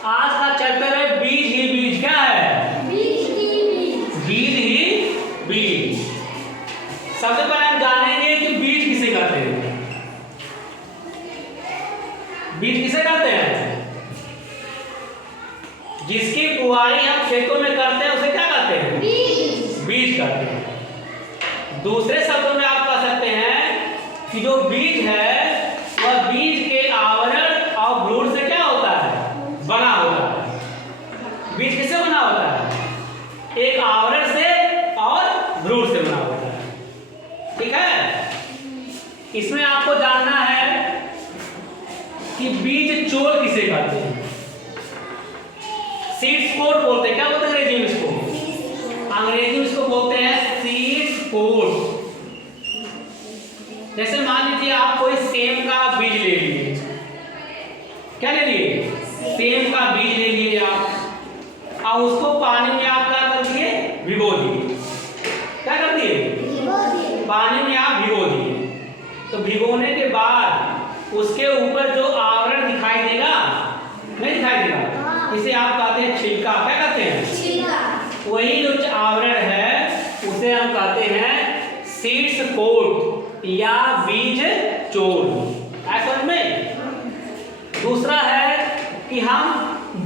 आज का चैप्टर है बीज ही बीज। क्या है? बीज ही बीज। बीज ही बीज। सबसे पहले हम जानेंगे कि बीज किसे कहते हैं। बीज किसे कहते हैं? जिसकी बुआई हम खेतों में करते हैं उसे क्या कहते हैं? बीज। बीज कहते हैं। दूसरे शब्दों में आप कह सकते हैं कि जो बीज है वह बीज के आवरण और भ्रूण से क्या होता है? बना होता है। बीज किससे बना होता है? एक आवरण से और भ्रूण से बना होता है। ठीक है। इसमें आपको जानना है कि बीज चोल किसे कहते हैं। सीड्स कोड बोलते हैं। क्या बोलते हैं अंग्रेजी में इसको? अंग्रेजी में इसको बोलते हैं सीड्स कोड। जैसे मान लीजिए आप कोई सेम का बीज ले लिए। क्या ले लिए? सेम का बीज ले लिए आप, और उसको पानी में आप क्या कर दिए? भिगो दिए। क्या कर दिए? पानी में आप भिगो दिए। तो भिगोने के बाद उसके ऊपर जो आवरण दिखाई देगा, नहीं दिखाई देगा, इसे आप कहते हैं छिलका। क्या कहते हैं? छिलका। वही जो आवरण है उसे हम कहते हैं सीड्स कोट या बीज चोल। ऐसा में दूसरा है कि हम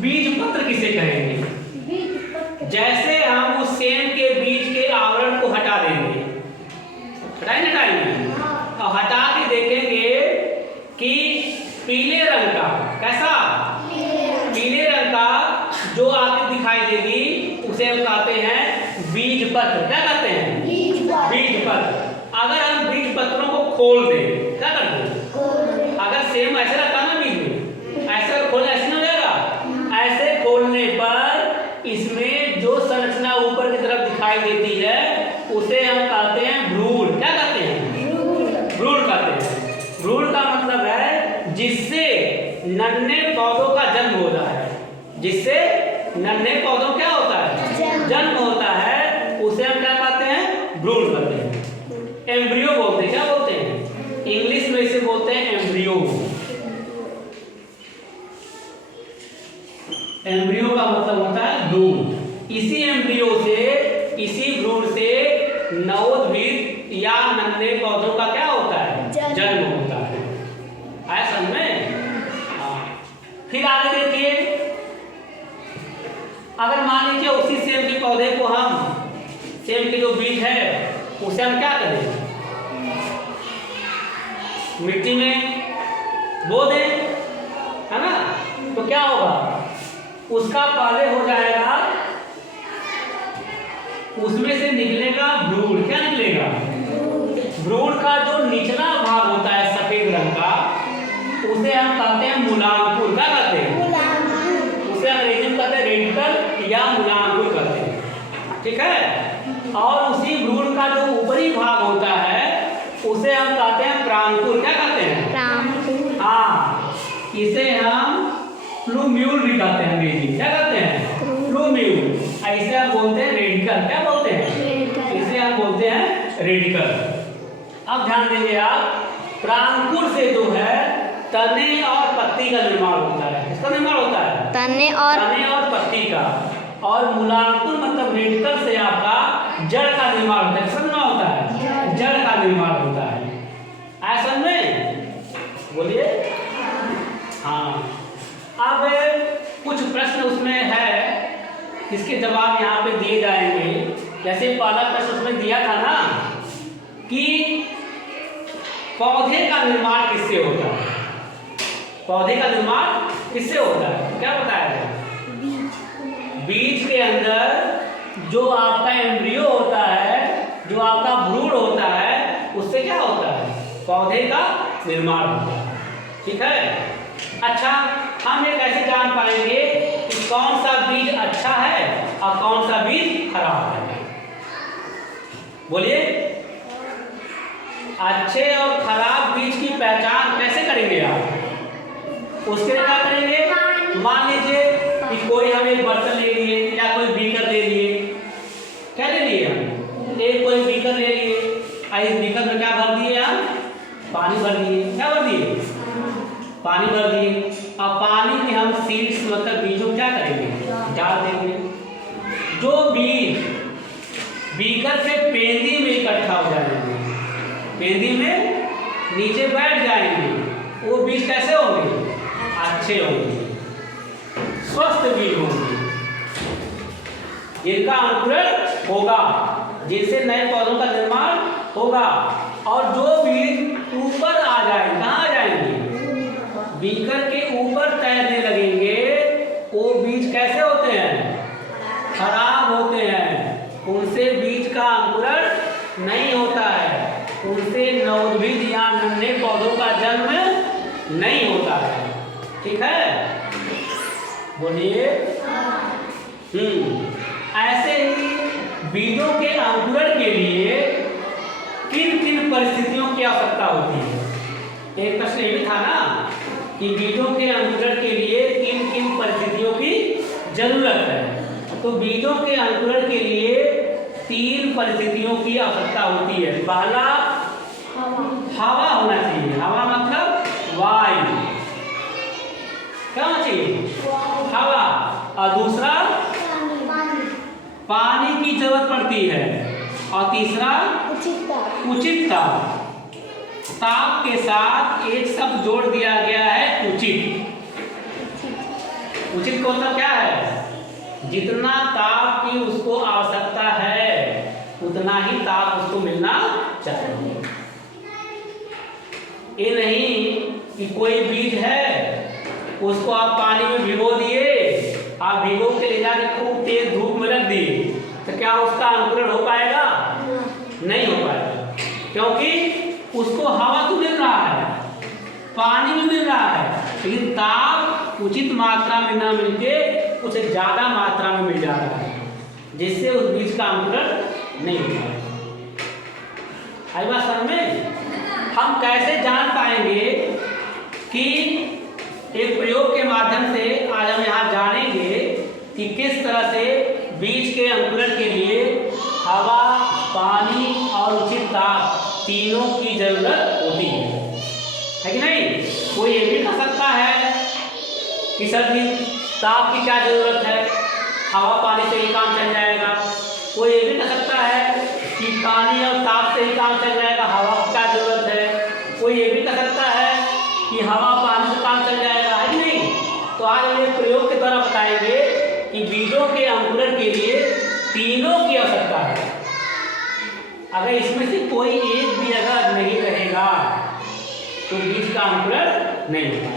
बीज पत्र किसे कहेंगे। जैसे हम उस सेम के बीज के आवरण को हटा देंगे, हटाएंगे और हटा के देखेंगे कि पीले रंग का, कैसा? पीले रंग का जो आपको दिखाई देगी उसे हम कहते हैं बीज पत्र। क्या कहते हैं? बीज पत्र। अगर हम बीज पत्रों को खोल दें, क्या करते हैं? अगर सेम ऐसे रखा ना बीज में, ऐसे खोल ऐसे ना रहेगा। ऐसे खोलने पर इसमें जो संरचना ऊपर की तरफ दिखाई देती है उसे हम कहते हैं भ्रूण। क्या कहते हैं? भ्रूण कहते हैं। भ्रूण का मतलब है जिससे नन्हे पौधों का जन्म होता है। जिससे नन्हे पौधों क्या होता है? जन्म होता है। उसे हम क्या कहते हैं? भ्रूण कहते हैं। एम्ब्रियो बोलते हैं। क्या बोलते हैं? इंग्लिश में इसे बोलते हैं एम्ब्रियो। एम्ब्रियो का मतलब होता है भ्रूण। इसी एम्ब्रियो से, इसी भ्रूण से नवोद्भिद या नन्हे पौधों का क्या होता है? जन्म होता है। आया समझ में? फिर आगे देखिए, अगर मान लीजिए उसी सेम के पौधे को हम, सेम के जो बीज है उसे हम क्या करें? मिट्टी में बो दें, है ना? तो क्या होगा? उसका पहले हो जाएगा, उसमें से निकलेगा भ्रूण। क्या निकलेगा? भ्रूण का जो निचला भाग होता है सफेद रंग का, उसे हम कहते हैं मूलांकुर। क्या कहते हैं? उसे अंग्रेजी में कहते हैं रेडिकल या मूलांकुर कहते हैं। ठीक है। और उसी भ्रूण का जो ऊपरी भाग होता है उसे हम कहते हैं प्रांकुर। क्या कहते हैं? हाँ, इसे हम प्लूम्यूल भी कहते हैं अंग्रेजी। क्या कहते हैं? प्लूम्यूल। ऐसे हम बोलते हैं रेडिकल। क्या बोलते हैं? इसे हम बोलते हैं रेडिकल। अब ध्यान देंगे आप, प्रांकुर से जो है तने और पत्ती का निर्माण होता है। किसका निर्माण होता है? तने और पत्ती का। और मूलांकुर मतलब रेडिकल से आपका जड़ का निर्माण होता है। किसका निर्माण होता है? जड़ का निर्माण होता है। ऐसा में बोलिए। हाँ, अब कुछ प्रश्न उसमें है, इसके जवाब यहाँ पे दिए जाएंगे। जैसे पहला प्रश्न उसमें दिया था ना कि पौधे का निर्माण किससे होता है? पौधे का निर्माण किससे होता है? क्या बताया गया? बीज के अंदर जो आपका एम्ब्रियो होता है, जो आपका भ्रूण होता है, उससे क्या होता है? पौधे का निर्माण होता है। ठीक है। अच्छा, हम ये कैसे जान पाएंगे कि कौन सा बीज अच्छा है और कौन सा बीज खराब है? बोलिए। अच्छे और खराब बीज की पहचान कैसे करेंगे आप? उसके लिए क्या करेंगे? मान लीजिए कि कोई हम एक बर्तन ले लिए या कोई बीकर ले लिए। क्या ले लिए हम? एक कोई बीकर ले लिए। इस बीकर में क्या भर दिए? हम पानी भर दिए। क्या भर दिए? पानी भर दिए। और पानी में हम सीड्स मतलब बीजों क्या करेंगे, डाल देंगे। जो बीज बीकर से पेंदी में इकट्ठा हो जाएंगे, पेंदी में नीचे बैठ जाएंगे, वो बीज कैसे होंगे, अच्छे होंगे, स्वस्थ बीज होंगे, जिनका अंकुरण होगा, जिनसे नए पौधों का निर्माण होगा। और जो बीज ऊपर आ जाए, कहाँ आ जाएंगे, बीकर के ऊपर तैरने लगेंगे, वो बीज कैसे होते हैं, खराब होते हैं, उनसे बीज का अंकुरण नहीं होता है, उनसे नवोद्भिद या नन्हे पौधों का जन्म नहीं होता है। ठीक है, बोलिए। ऐसे ही बीजों के अंकुरण के लिए किन किन परिस्थितियों की आवश्यकता होती है। एक प्रश्न ये भी था ना कि बीजों के अंकुरण के लिए किन किन परिस्थितियों की जरूरत है। तो बीजों के अंकुरण के लिए 3 परिस्थितियों की आवश्यकता होती है। पहला, हवा होना चाहिए, हवा मतलब वायु, क्या होना चाहिए, हवा। और दूसरा, पानी की जरूरत पड़ती है। और तीसरा, उचित ताप। ताप के साथ एक शब्द जोड़ दिया गया है, उचित। उचित का मतलब क्या है, जितना ताप की उसको आवश्यकता है उतना ही ताप उसको मिलना चाहिए। ये नहीं कि कोई बीज है उसको आप पानी में भिगो दिए, आप भिगो के ले जाके खूब तेज धूप में रख दिए, तो क्या उसका अंकुरण हो पाएगा, नहीं हो पाएगा, क्योंकि उसको हवा तो मिल रहा है, पानी भी मिल रहा है, लेकिन ताप उचित मात्रा में न मिलके कुछ ज्यादा मात्रा में मिल जा रहा है, जिससे उस बीज का अंकुरण नहीं हो पाएगा। आई बात समझ में। हम कैसे जान पाएंगे कि एक प्रयोग के माध्यम से आज हम यहाँ जानेंगे कि किस तरह से बीज के अंकुरण के लिए हवा, पानी और उचित ताप तीनों की जरूरत होती है कि नहीं। कोई ये भी कह सकता है कि सर जी ताप की क्या जरूरत है, हवा पानी से ही काम चल जाएगा। कोई ये भी कह सकता है कि पानी और ताप से ही काम चल जाएगा, हवा की क्या जरूरत है। कोई ये भी कह सकता है कि हवा पानी से काम चल जाएगा, है कि नहीं। तो आज हम एक प्रयोग के द्वारा बताएंगे कि बीजों के अंकुरण के लिए तीनों की आवश्यकता है। अगर इसमें से कोई एक भी अगर नहीं रहेगा तो बीज का अंकुरण नहीं होगा।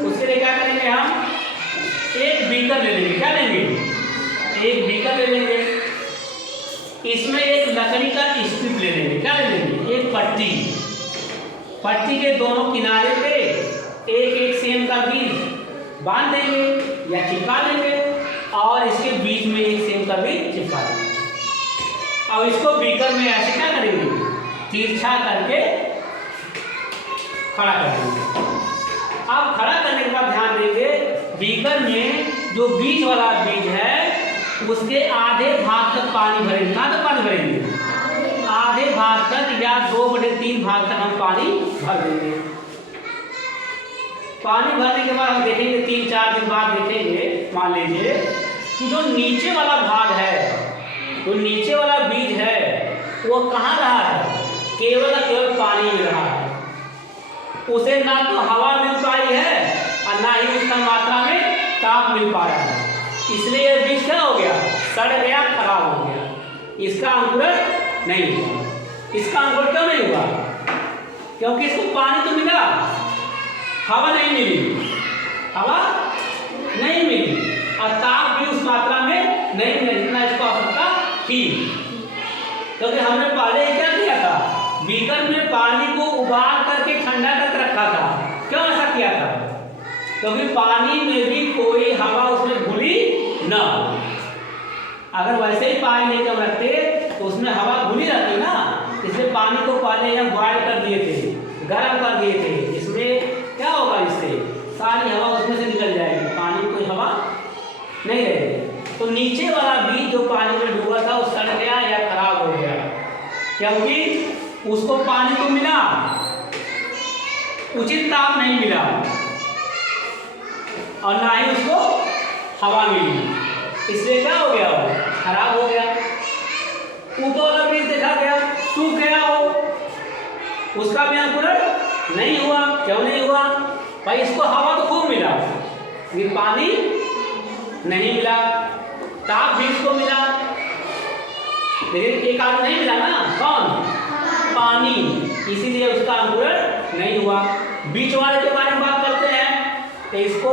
उसके लिए क्या करेंगे, हम एक बीकर ले लेंगे। क्या लेंगे, एक बीकर ले लेंगे, इसमें एक लकड़ी का स्ट्रिप ले लेंगे। क्या ले लेंगे, एक पट्टी, पट्टी के दोनों किनारे पे एक एक सेम का बीज बांध देंगे या चिपका देंगे और इसके बीच में एक सेम का बीज चिपका देंगे। और इसको बीकर में ऐसे क्या करेंगे, तिरछा करके खड़ा कर देंगे। अब खड़ा करने के बाद ध्यान देंगे, बीकर में जो बीज वाला बीज है उसके आधे भाग तक पानी भरेंगे। कहाँ तक पानी भरेंगे, आधे भाग तक या 2/3 भाग तक हम पानी भर देंगे। पानी भरने के बाद हम देखेंगे 3-4 दिन बाद देखेंगे, मान लीजिए कि जो नीचे वाला भाग है, जो नीचे वाला बीज है वो कहाँ रहा है, केवल केवल पानी में रहा है। उसे ना तो हवा मिल पाई है और ना ही उसका मात्रा में ताप मिल पाया है, इसलिए यह बीज क्या हो गया, सड़ गया, खराब हो गया, इसका अंकुरण नहीं हुआ। इसका अंकुरण क्यों नहीं हुआ, क्योंकि इसको पानी तो मिला, हवा नहीं मिली, हवा नहीं मिली और ताप भी उस मात्रा में नहीं मिला जितना इसको आवश्यकता थी। क्योंकि हमने पहले क्या किया था, बीकर में पानी को उबाल करके ठंडा करके रखा था। क्यों ऐसा किया था, क्योंकि पानी में भी कोई हवा उसमें घुली न हो। अगर वैसे ही पानी लेकर रखते तो उसमें हवा घुली रहती ना, इसलिए पानी को पहले हम बॉयल कर दिए थे, गर्म कर दिए थे। इसमें क्या होगा, इससे सारी हवा उसमें से निकल जाएगी, पानी में कोई हवा नहीं रहेगी। तो नीचे वाला बीज जो पानी में डूबा था वो सड़ गया या खराब हो गया, क्योंकि उसको पानी तो मिला, उचित ताप नहीं मिला। और ना ही उसको हवा मिली, इसलिए क्या हो गया, वो खराब हो गया। ऊपर वाला बीज देखा गया, सूख गया हो, उसका भी अंकुरण नहीं हुआ। क्यों नहीं हुआ भाई? इसको हवा तो खूब मिला, लेकिन पानी नहीं मिला। ताप भी इसको मिला, लेकिन एक आदमी नहीं मिला ना, कौन? पानी, इसीलिए उसका अंकुरण नहीं हुआ। बीच वाले के बारे में बात करते हैं, तो इसको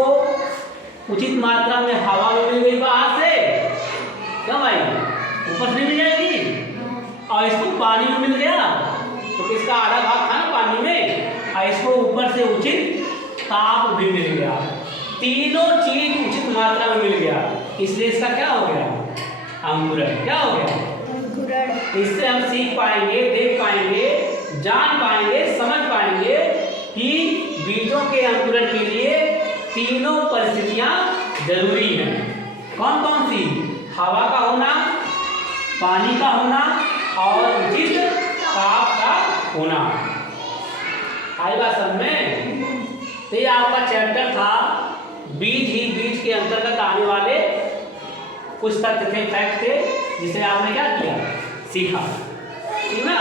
उचित मात्रा में हवा में मिल गई बाहर से, क्यों भाई? ऊपर से मिल जाएगी, और इसको पानी में मिल गया, तो इसका आधा भाग था ना पानी में, और इसको ऊपर से उचित ताप भी मिल गया। तीनों चीज उचित मात्रा में मिल गया, इसलिए इसका क्या हो गया? अंकुरण। क्या हो गया? अंकुरण। इससे हम सीख पाएंगे, देख पाएंगे, जान पाएंगे, समझ पाएंगे कि बीजों के अंकुरण के लिए तीनों परिस्थितियां जरूरी हैं। कौन कौन सी? हवा का होना, पानी का होना और उचित ताप का होना। आई बात समझ में? तो ये आपका चैप्टर था बीज ही बीज के अंतर्गत आने वाले कुछ तथ्य थे, फैक्ट थे, जिसे आपने क्या किया? सीखा, ठीक ना?